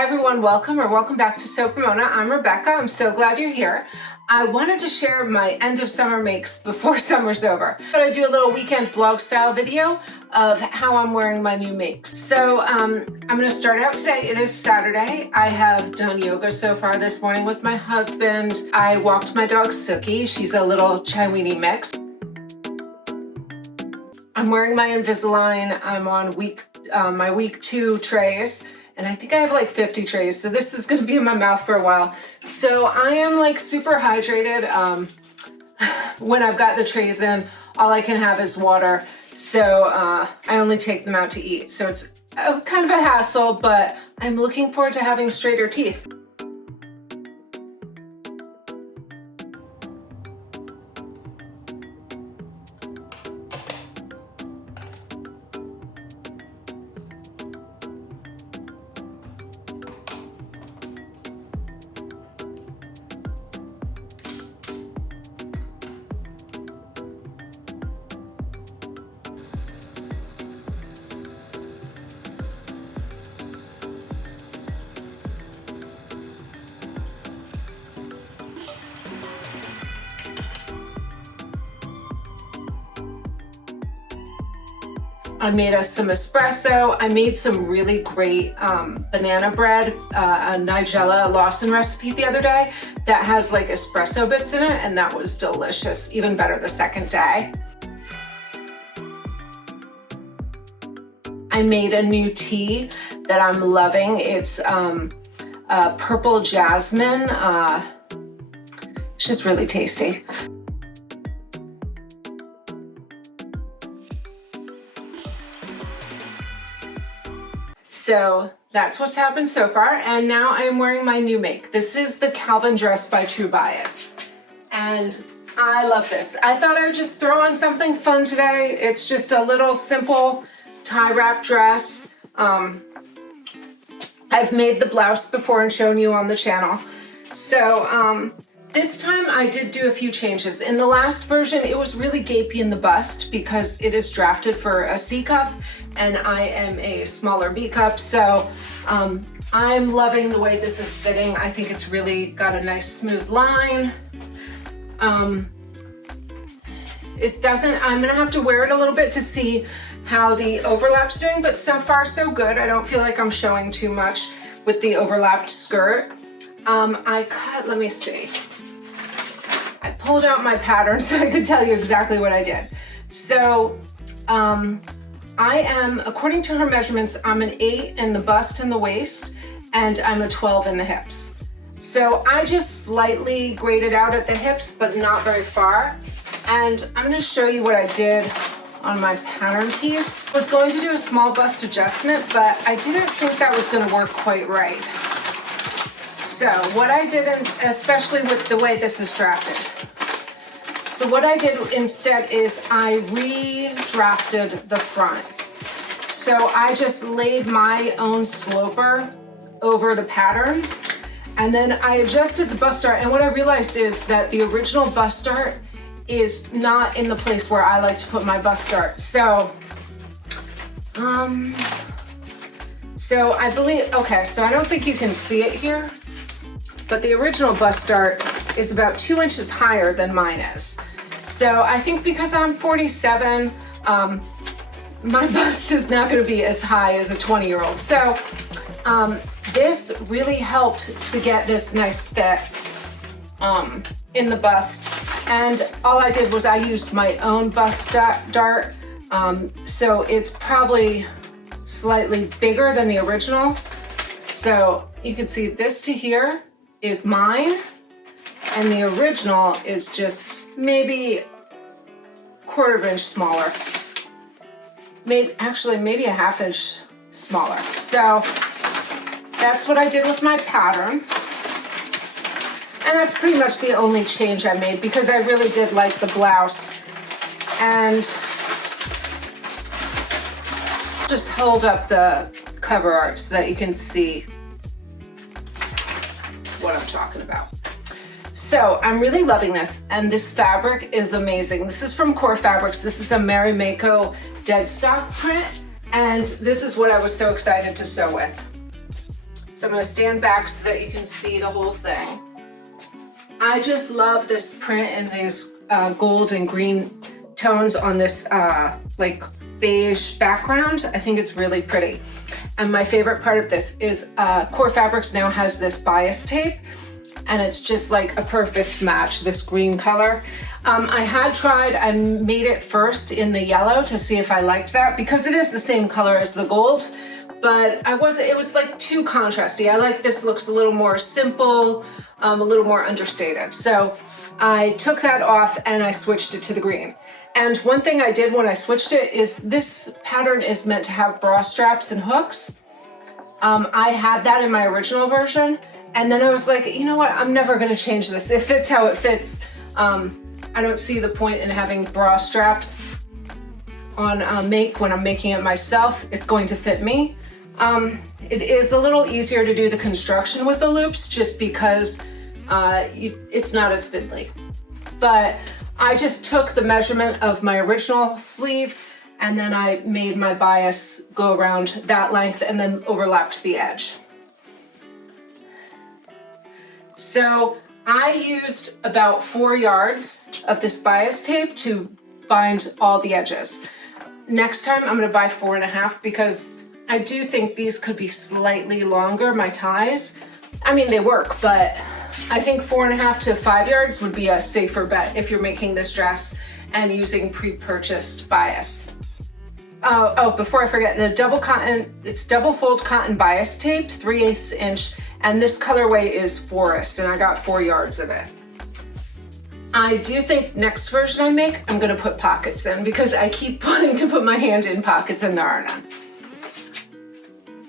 Hi everyone, welcome back to Sew Pomona. I'm Rebecca. I'm so glad you're here. I wanted to share my end of summer makes before summer's over. But I do a little weekend vlog style video of how I'm wearing my new makes. So I'm gonna start out today. It is Saturday. I have done yoga so far this morning with my husband. I walked my dog Suki. She's a little Chiweenie mix. I'm wearing my Invisalign. I'm on my week 2 trays. And I think I have like 50 trays, so this is gonna be in my mouth for a while. So I am like super hydrated. When I've got the trays in, all I can have is water. So I only take them out to eat. So it's kind of a hassle, but I'm looking forward to having straighter teeth. I made us some espresso. I made some really great banana bread, a Nigella Lawson recipe the other day that has like espresso bits in it, and that was delicious, even better the second day. I made a new tea that I'm loving. It's purple jasmine. It's just really tasty. So that's what's happened so far, and now I am wearing my new make. This is the Calvin dress by True Bias, and I love this. I thought I would just throw on something fun today. It's just a little simple tie wrap dress. I've made the blouse before and shown you on the channel. So this time I did do a few changes. In the last version, it was really gapey in the bust because it is drafted for a C cup and I am a smaller B cup. So I'm loving the way this is fitting. I think it's really got a nice smooth line. I'm gonna have to wear it a little bit to see how the overlap's doing, but so far so good. I don't feel like I'm showing too much with the overlapped skirt. Let me see. I pulled out my pattern so I could tell you exactly what I did. So I am, according to her measurements, I'm an 8 in the bust and the waist, and I'm a 12 in the hips. So I just slightly graded out at the hips, but not very far. And I'm gonna show you what I did on my pattern piece. I was going to do a small bust adjustment, but I didn't think that was gonna work quite right. So what I did, especially with the way this is drafted, so what I did instead is I redrafted the front. So I just laid my own sloper over the pattern, and then I adjusted the bust dart, and what I realized is that the original bust dart is not in the place where I like to put my bust dart. So I believe, okay, so I don't think you can see it here, but the original bust dart is about 2 inches higher than mine is. So I think because I'm 47, my bust is not gonna be as high as a 20-year-old. So this really helped to get this nice fit in the bust. And all I did was I used my own bust dart. So it's probably slightly bigger than the original. So you can see this to here is mine, and the original is just maybe 1/4 inch smaller. Maybe a 1/2 inch smaller. So that's what I did with my pattern. And that's pretty much the only change I made because I really did like the blouse. And just hold up the cover art so that you can see what I'm talking about. So I'm really loving this, and this fabric is amazing. This is from Core Fabrics. This is a Marimekko dead stock print, and this is what I was so excited to sew with. So I'm going to stand back so that you can see the whole thing. I just love this print and these gold and green tones on this like beige background. I think it's really pretty. And my favorite part of this is Core Fabrics now has this bias tape, and it's just like a perfect match, this green color. I made it first in the yellow to see if I liked that, because it is the same color as the gold, but it was like too contrasty. I like this, looks a little more simple, a little more understated. So I took that off and I switched it to the green. And one thing I did when I switched it is this pattern is meant to have bra straps and hooks. I had that in my original version, and then I was like, you know what, I'm never gonna change this. It fits how it fits. I don't see the point in having bra straps on when I'm making it myself. It's going to fit me. It is a little easier to do the construction with the loops just because it's not as fiddly. But I just took the measurement of my original sleeve, and then I made my bias go around that length and then overlapped the edge. So I used about 4 yards of this bias tape to bind all the edges. Next time I'm gonna buy 4.5, because I do think these could be slightly longer, my ties. I mean, they work, but I think 4.5 to 5 yards would be a safer bet if you're making this dress and using pre-purchased bias. Oh, before I forget, the it's double fold cotton bias tape, 3/8 inch, and this colorway is Forest, and I got 4 yards of it. I do think next version I make, I'm gonna put pockets in, because I keep wanting to put my hand in pockets and there are none.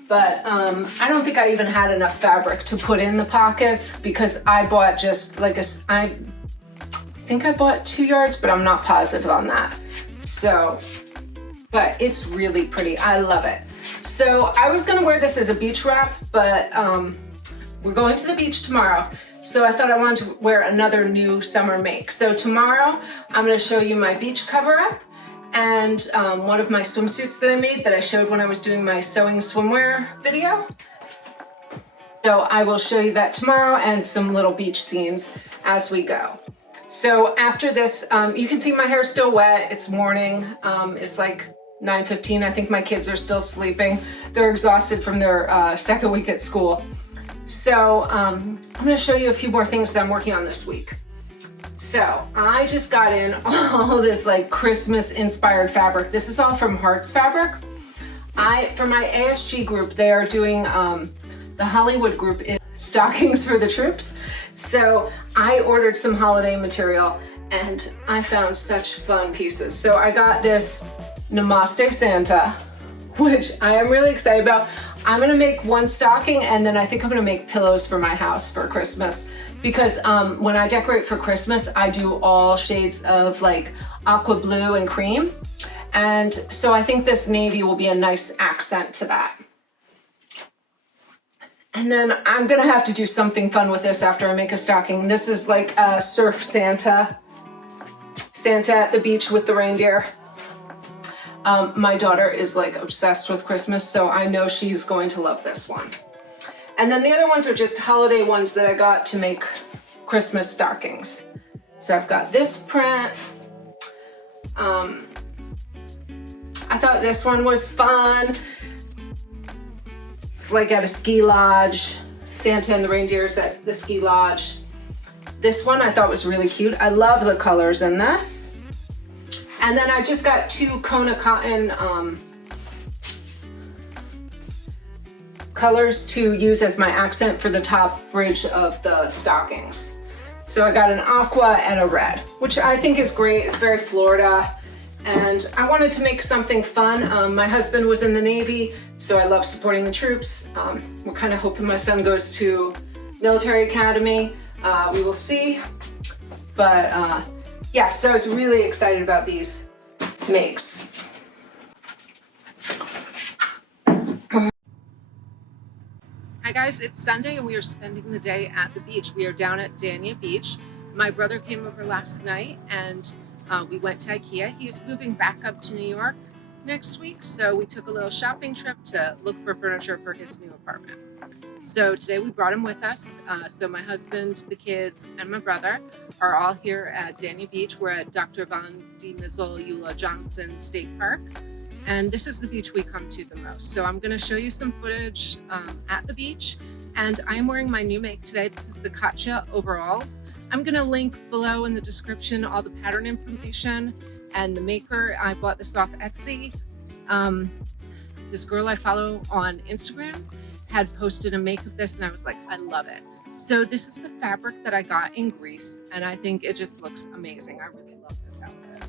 But I don't think I even had enough fabric to put in the pockets, because I bought just like I think I bought 2 yards, but I'm not positive on that. So, but it's really pretty. I love it. So I was gonna wear this as a beach wrap, but we're going to the beach tomorrow. So I thought I wanted to wear another new summer make. So tomorrow I'm gonna show you my beach cover up and one of my swimsuits that I made that I showed when I was doing my sewing swimwear video. So I will show you that tomorrow, and some little beach scenes as we go. So after this, you can see my hair's still wet. It's morning. It's like 9:15. I think my kids are still sleeping. They're exhausted from their second week at school. So I'm gonna show you a few more things that I'm working on this week. So I just got in all this like Christmas inspired fabric. This is all from Hearts Fabric. For my ASG group, they are doing the Hollywood group in stockings for the troops. So I ordered some holiday material and I found such fun pieces. So I got this Namaste Santa, which I am really excited about. I'm gonna make one stocking, and then I think I'm gonna make pillows for my house for Christmas, because when I decorate for Christmas, I do all shades of like aqua blue and cream. And so I think this navy will be a nice accent to that. And then I'm gonna have to do something fun with this after I make a stocking. This is like a surf Santa at the beach with the reindeer. My daughter is like obsessed with Christmas, so I know she's going to love this one. And then the other ones are just holiday ones that I got to make Christmas stockings. So I've got this print. I thought this one was fun. It's like at a ski lodge. Santa and the reindeers at the ski lodge. This one I thought was really cute. I love the colors in this. And then I just got 2 Kona cotton colors to use as my accent for the top bridge of the stockings. So I got an aqua and a red, which I think is great. It's very Florida. And I wanted to make something fun. My husband was in the Navy, so I love supporting the troops. We're kind of hoping my son goes to military academy. We will see. But yeah, so I was really excited about these makes. Hi guys, it's Sunday and we are spending the day at the beach. We are down at Dania Beach. My brother came over last night and we went to IKEA. He's moving back up to New York next week, so we took a little shopping trip to look for furniture for his new apartment. So today we brought him with us. So my husband, the kids, and my brother are all here at Dania Beach. We're at Dr. Van de Missel Johnson State Park. And this is the beach we come to the most. So I'm gonna show you some footage at the beach. And I'm wearing my new make today. This is the Katja overalls. I'm gonna link below in the description all the pattern information and the maker. I bought this off Etsy. This girl I follow on Instagram had posted a make of this and I was like, I love it. So this is the fabric that I got in Greece and I think it just looks amazing. I really love this outfit.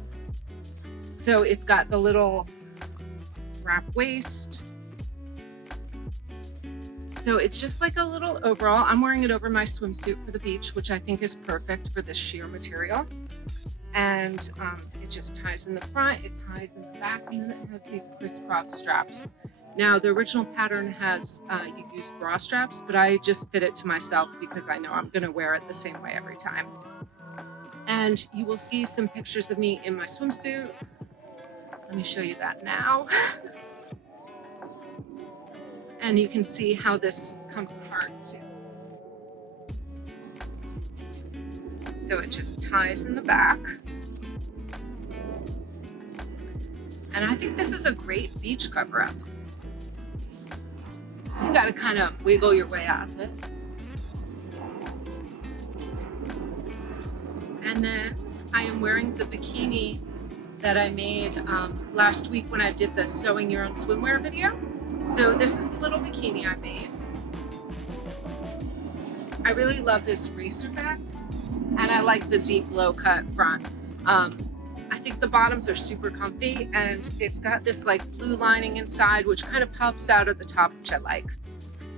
So it's got the little wrap waist. So it's just like a little overall. I'm wearing it over my swimsuit for the beach, which I think is perfect for this sheer material. And it just ties in the front, it ties in the back, and then it has these crisscross straps. Now the original pattern has you use bra straps, but I just fit it to myself because I know I'm gonna wear it the same way every time. And you will see some pictures of me in my swimsuit. Let me show you that now. And you can see how this comes apart too. So it just ties in the back. And I think this is a great beach cover-up. You gotta kind of wiggle your way out of it. And then I am wearing the bikini that I made last week when I did the sewing your own swimwear video. So this is the little bikini I made. I really love this racer back and I like the deep low cut front. I think the bottoms are super comfy and it's got this like blue lining inside which kind of pops out at the top, which I like.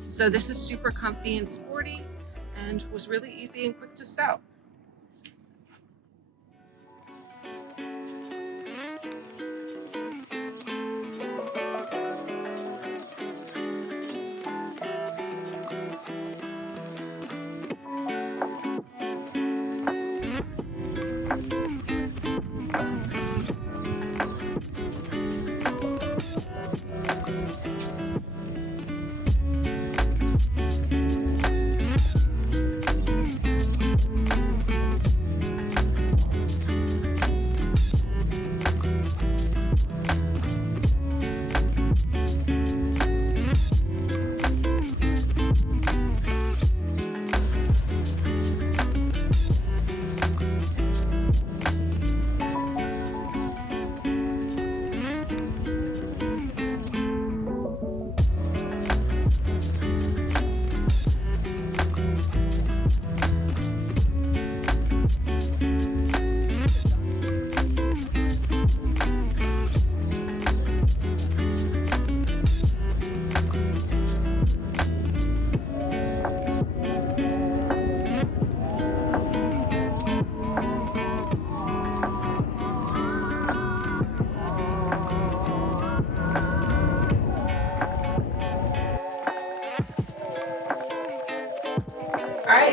So this is super comfy and sporty and was really easy and quick to sew.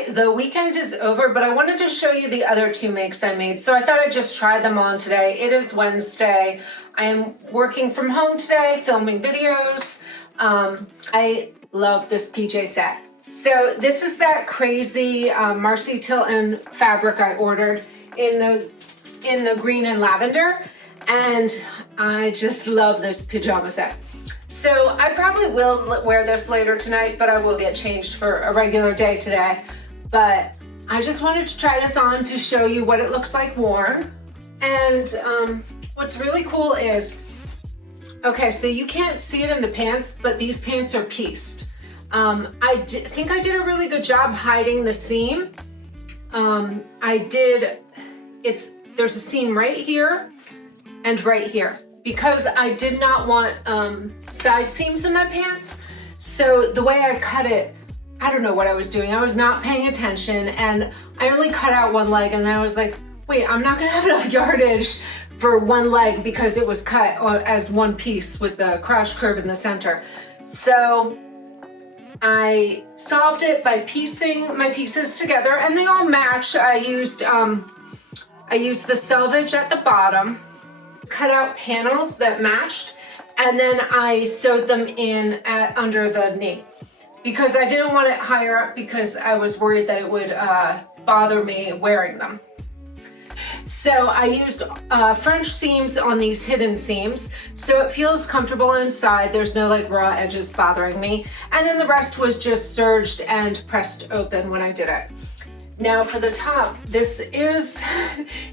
The weekend is over, but I wanted to show you the other two makes I made. So I thought I'd just try them on today. It is Wednesday. I am working from home today, filming videos. I love this PJ set. So this is that crazy Marcy Tilton fabric I ordered in the green and lavender. And I just love this pajama set. So I probably will wear this later tonight, but I will get changed for a regular day today. But I just wanted to try this on to show you what it looks like worn. And what's really cool is, okay, so you can't see it in the pants, but these pants are pieced. I think I did a really good job hiding the seam. There's a seam right here and right here because I did not want side seams in my pants. So the way I cut it, I don't know what I was doing. I was not paying attention and I only cut out one leg and then I was like, wait, I'm not gonna have enough yardage for one leg because it was cut as one piece with the crash curve in the center. So I solved it by piecing my pieces together and they all match. I used the selvage at the bottom, cut out panels that matched, and then I sewed them in under the knee. because I didn't want it higher up because I was worried that it would bother me wearing them. So I used French seams on these hidden seams, so it feels comfortable inside. There's no like raw edges bothering me. And then the rest was just serged and pressed open when I did it. Now for the top, this is,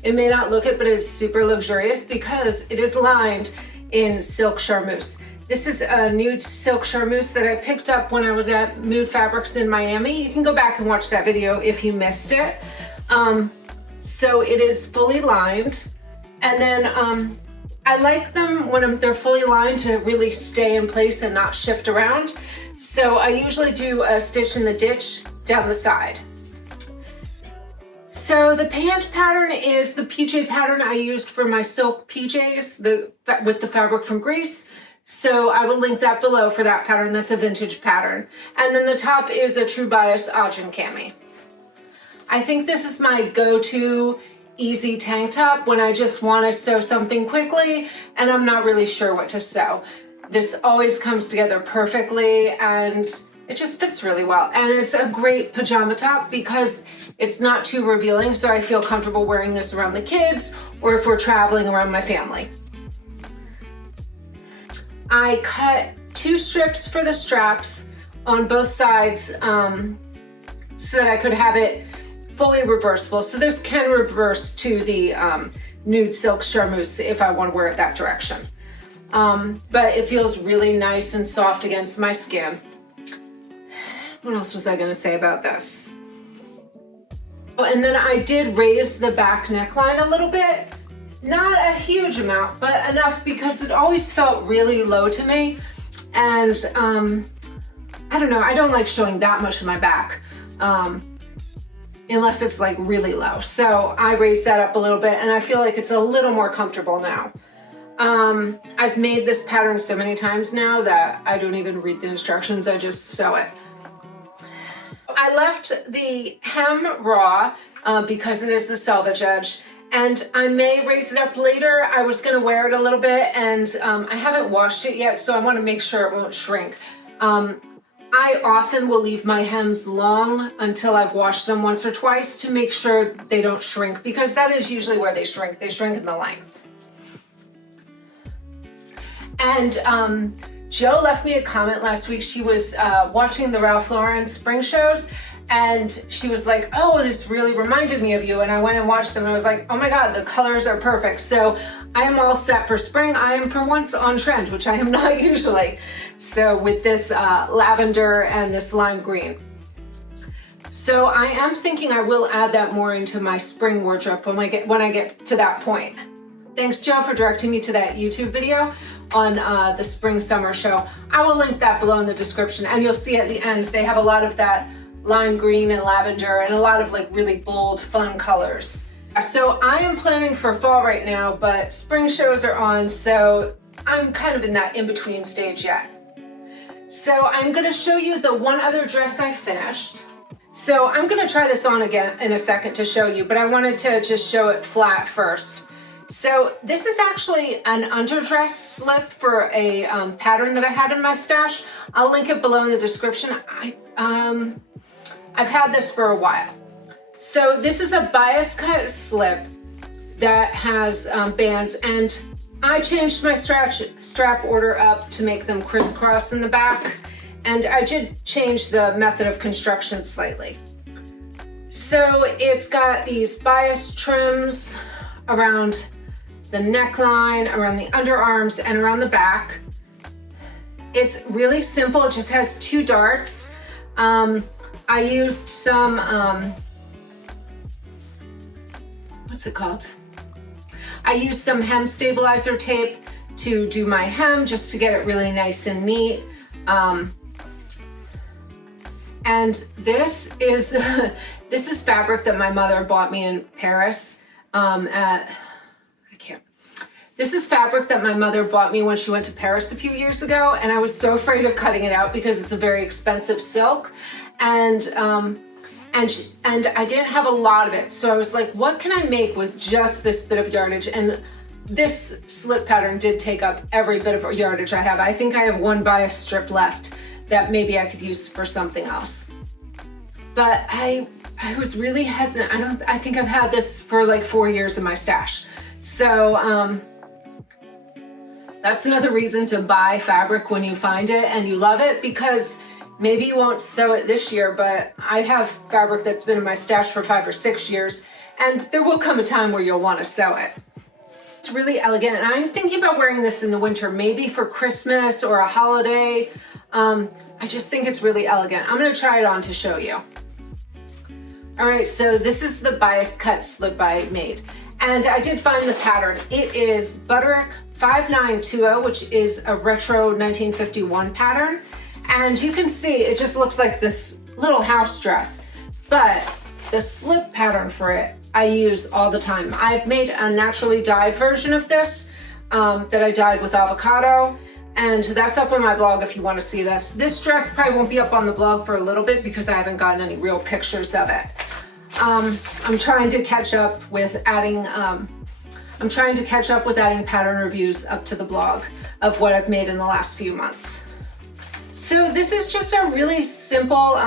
it may not look it, but it's super luxurious because it is lined in silk charmeuse. This is a nude silk charmeuse that I picked up when I was at Mood Fabrics in Miami. You can go back and watch that video if you missed it. So it is fully lined, and then I like them when they're fully lined to really stay in place and not shift around. So I usually do a stitch in the ditch down the side. So the pant pattern is the PJ pattern I used for my silk PJs with the fabric from Greece. So I will link that below for that pattern. That's a vintage pattern. And then the top is a True Bias Adriene cami. I think this is my go-to easy tank top when I just want to sew something quickly and I'm not really sure what to sew. This always comes together perfectly and it just fits really well. And it's a great pajama top because it's not too revealing, so I feel comfortable wearing this around the kids or if we're traveling around my family. I cut 2 strips for the straps on both sides so that I could have it fully reversible. So this can reverse to the nude silk charmeuse if I want to wear it that direction. But it feels really nice and soft against my skin. What else was I going to say about this? Oh, and then I did raise the back neckline a little bit. Not a huge amount, but enough because it always felt really low to me. And I don't know, I don't like showing that much of my back. Unless it's like really low. So I raised that up a little bit and I feel like it's a little more comfortable now. I've made this pattern so many times now that I don't even read the instructions, I just sew it. I left the hem raw because it is the selvage edge, and I may raise it up later. I was gonna wear it a little bit and I haven't washed it yet, so I wanna make sure it won't shrink. I often will leave my hems long until I've washed them once or twice to make sure they don't shrink, because that is usually where they shrink. They shrink in the length. And Joe left me a comment last week. She was watching the Ralph Lauren spring shows and she was like, oh, this really reminded me of you. And I went and watched them and I was like, oh my God, the colors are perfect. So I am all set for spring. I am for once on trend, which I am not usually. So with this lavender and this lime green. So I am thinking I will add that more into my spring wardrobe when I get to that point. Thanks, Joe, for directing me to that YouTube video on the spring summer show. I will link that below in the description, and you'll see at the end they have a lot of that lime green and lavender and a lot of like really bold, fun colors. So I am planning for fall right now, but spring shows are on, so I'm kind of in that in-between stage yet. So I'm gonna show you the one other dress I finished. So I'm gonna try this on again in a second to show you, but I wanted to just show it flat first. So this is actually an underdress slip for a pattern that I had in my stash. I'll link it below in the description. I've had this for a while. So this is a bias cut slip that has bands, and I changed my strap order up to make them crisscross in the back, and I did change the method of construction slightly. So it's got these bias trims around the neckline, around the underarms, and around the back. It's really simple. It just has 2 darts. I used some, what's it called? I used some hem stabilizer tape to do my hem, just to get it really nice and neat. And this is this is fabric that my mother bought me in Paris This is fabric that my mother bought me when she went to Paris a few years ago, and I was so afraid of cutting it out because it's a very expensive silk, and I didn't have a lot of it. So I was like, what can I make with just this bit of yardage? And this slip pattern did take up every bit of yardage I have. I think I have 1 bias strip left that maybe I could use for something else. But I was really hesitant. I think I've had this for like 4 years in my stash. So that's another reason to buy fabric when you find it and you love it, because maybe you won't sew it this year, but I have fabric that's been in my stash for 5 or 6 years, and there will come a time where you'll want to sew it. It's really elegant, and I'm thinking about wearing this in the winter, maybe for Christmas or a holiday. I just think it's really elegant. I'm gonna try it on to show you. All right, so this is the bias cut slip I made, and I did find the pattern. It is Butterick 5920, which is a retro 1951 pattern. And you can see it just looks like this little house dress, but the slip pattern for it I use all the time. I've made a naturally dyed version of this that I dyed with avocado, and that's up on my blog if you want to see this. This dress probably won't be up on the blog for a little bit because I haven't gotten any real pictures of it. I'm trying to catch up with adding pattern reviews up to the blog of what I've made in the last few months. So this is just a really simple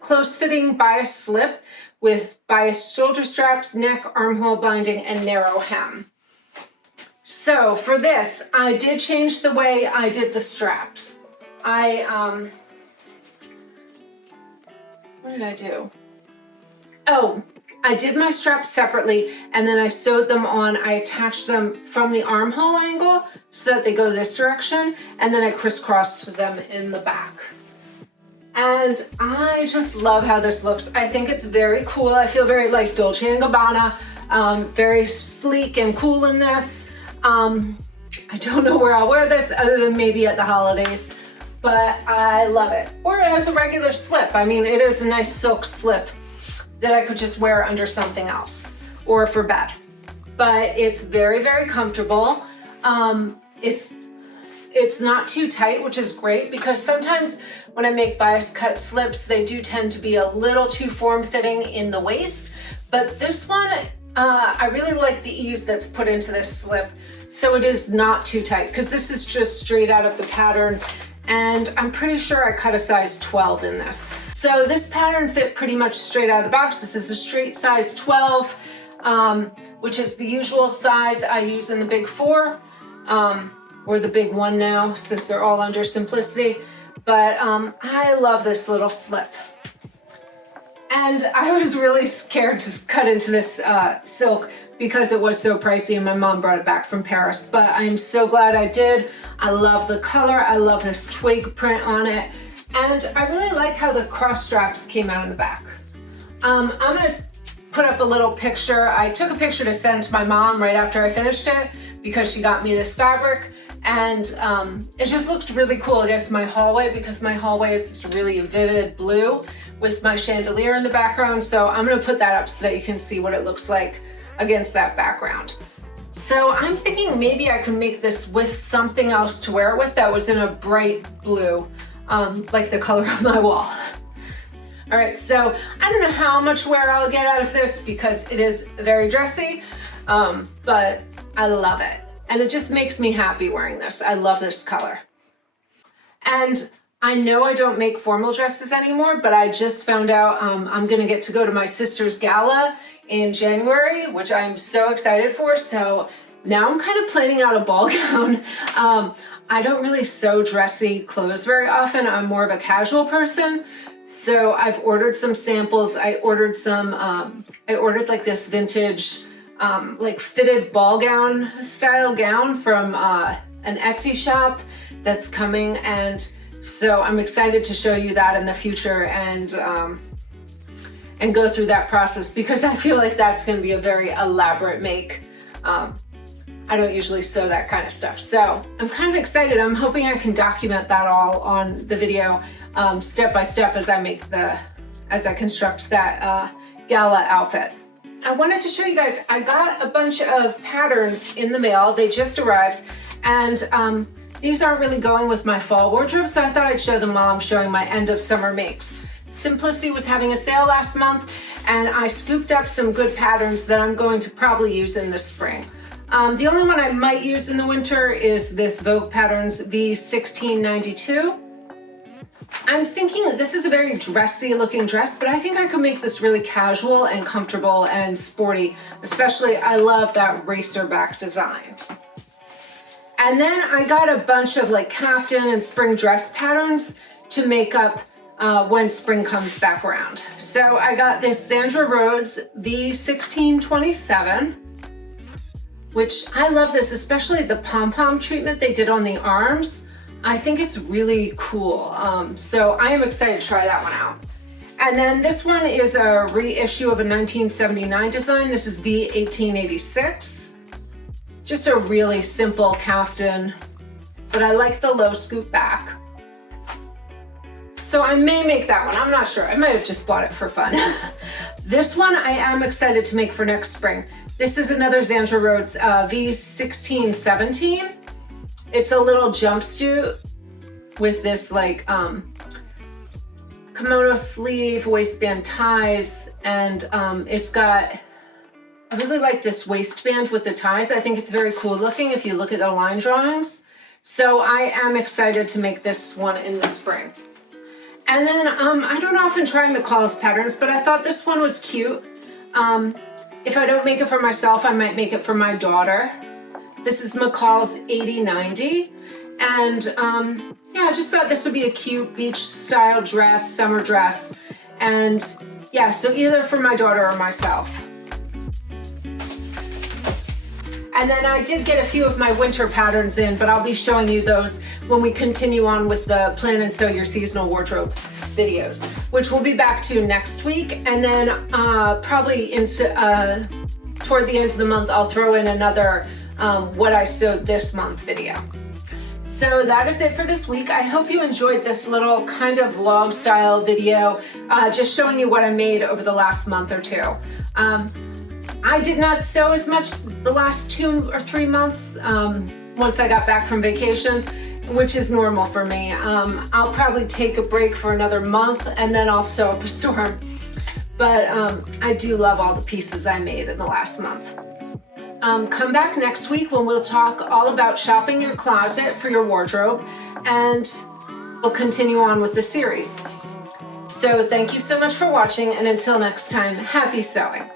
close-fitting bias slip with bias shoulder straps, neck, armhole binding, and narrow hem. So for this, I did change the way I did the straps. What did I do? Oh, I did my straps separately, and then I sewed them on. I attached them from the armhole angle so that they go this direction, and then I crisscrossed them in the back. And I just love how this looks. I think it's very cool. I feel very like Dolce & Gabbana, very sleek and cool in this. I don't know where I'll wear this other than maybe at the holidays, but I love it. Or as a regular slip. I mean, it is a nice silk slip that I could just wear under something else or for bed. But it's very, very comfortable. It's not too tight, which is great, because sometimes when I make bias cut slips, they do tend to be a little too form-fitting in the waist. But this one, I really like the ease that's put into this slip. So it is not too tight, because this is just straight out of the pattern. And I'm pretty sure I cut a size 12 in this. So this pattern fit pretty much straight out of the box. This is a straight size 12, which is the usual size I use in the big 4, or the big 1 now, since they're all under simplicity. But I love this little slip. And I was really scared to cut into this silk because it was so pricey, and my mom brought it back from Paris. But I'm so glad I did. I love the color. I love this twig print on it. And I really like how the cross straps came out in the back. I'm gonna put up a little picture. I took a picture to send to my mom right after I finished it because she got me this fabric. And it just looked really cool against my hallway, because my hallway is this really vivid blue with my chandelier in the background. So I'm gonna put that up so that you can see what it looks like against that background. So I'm thinking maybe I can make this with something else to wear it with that was in a bright blue, like the color of my wall. All right, so I don't know how much wear I'll get out of this because it is very dressy, but I love it. And it just makes me happy wearing this. I love this color. And I know I don't make formal dresses anymore, but I just found out I'm gonna get to go to my sister's gala in January, which I'm so excited for. So now I'm kind of planning out a ball gown. I don't really sew dressy clothes very often. I'm more of a casual person. So I've ordered some samples. I ordered like this vintage, like fitted ball gown style gown from an Etsy shop that's coming. And so I'm excited to show you that in the future and go through that process, because I feel like that's going to be a very elaborate make. I don't usually sew that kind of stuff. So I'm kind of excited. I'm hoping I can document that all on the video step by step as I construct that gala outfit. I wanted to show you guys, I got a bunch of patterns in the mail. They just arrived, and these aren't really going with my fall wardrobe, so I thought I'd show them while I'm showing my end of summer makes. Simplicity was having a sale last month, and I scooped up some good patterns that I'm going to probably use in the spring. The only one I might use in the winter is this Vogue Patterns V1692. I'm thinking that this is a very dressy looking dress, but I think I could make this really casual and comfortable and sporty. Especially, I love that racer back design. And then I got a bunch of like caftan and spring dress patterns to make up when spring comes back around. So I got this Sandra Rhodes V1627, which I love this, especially the pom-pom treatment they did on the arms. I think it's really cool. So I am excited to try that one out. And then this one is a reissue of a 1979 design. This is V1886. Just a really simple caftan, but I like the low scoop back. So I may make that one, I'm not sure. I might have just bought it for fun. This one I am excited to make for next spring. This is another Sandra Rhodes V1617. It's a little jumpsuit with this like kimono sleeve, waistband ties, and it's got, I really like this waistband with the ties. I think it's very cool looking if you look at the line drawings. So I am excited to make this one in the spring. And then I don't often try McCall's patterns, but I thought this one was cute. If I don't make it for myself, I might make it for my daughter. This is McCall's 8090. And yeah, I just thought this would be a cute beach style dress, summer dress. And yeah, so either for my daughter or myself. And then I did get a few of my winter patterns in, but I'll be showing you those when we continue on with the Plan and Sew Your Seasonal Wardrobe videos, which we'll be back to next week. And then probably toward the end of the month, I'll throw in another what I sewed this month video. So that is it for this week. I hope you enjoyed this little kind of vlog style video, just showing you what I made over the last month or two. I did not sew as much the last 2 or 3 months once I got back from vacation, which is normal for me. I'll probably take a break for another month and then I'll sew up a storm. But I do love all the pieces I made in the last month. Come back next week when we'll talk all about shopping your closet for your wardrobe, and we'll continue on with the series. So thank you so much for watching, and until next time, happy sewing.